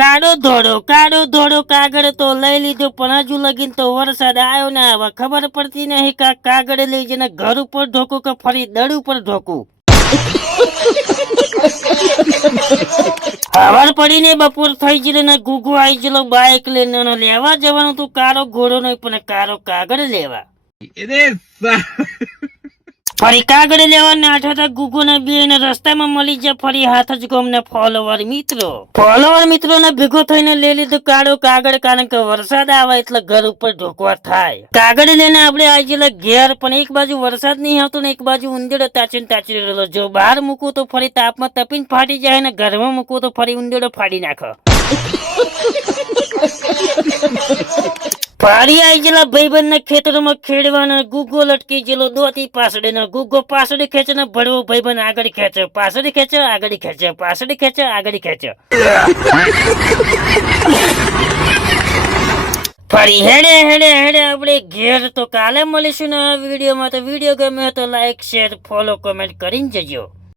કાળો ધોળો કાગળ તો લઈ લીધો, પણ હજુ લગીન તો વરસાદ આવ્યો ના આવે. ખબર પડતી નહીં કે કાગળ લઈ જઈને ઘર ઉપર ઢોકું કે ફરી દડ ઉપર ઢોકું. ખબર પડીને બપોર થઈ ગયેલો ને ગુગુ આવી ગયેલો બાઈક લઈને લેવા જવાનું તું. કાળો ઘોડો નહીં પણ કાળો કાગળ લેવા. ફરી કાગળ લેવા નાઠા ગુગુ ને બે ને રસ્તામાં મળી જાય ફરી હાથ જ ગમને ફોલોવર મિત્રો ને ભેગો થઈને લઈ લીધું કાળો કાગળ, કારણ કે વરસાદ આવે એટલે ઘર ઉપર ઢોકવા થાય. કાગળ લઈને આપણે આવી ઘેર, પણ એક બાજુ વરસાદ નહીં આવતો ને એક બાજુ ઉંદેડો તાચી રહેલો. જો બહાર મૂકવું તો ફરી તાપમાં તપીને ફાટી જાય ને ઘરમાં મૂકવું તો ફરી ઉંદેડો ફાડી નાખો. ફરી આવી ગયેલા ભાઈબંધ ના ખેતરોમાં ખેડવાના. ગુગો લટકી ગયેલો દોતી પાછળ ને ગુગો પાછળ ખેંચે ને ભરવો ભાઈબંધ આગળ ખેંચે, પાછળ ખેંચે, આગળ ખેંચે, પાછળ ખેંચે, આગળ ખેંચે. ફરી હેડે આપણે ઘેર. તો કાલે મળીશું ને વિડીયોમાં. તો વિડીયો ગમે તો લાઈક, શેર, ફોલો, કમેન્ટ કરીને જજો.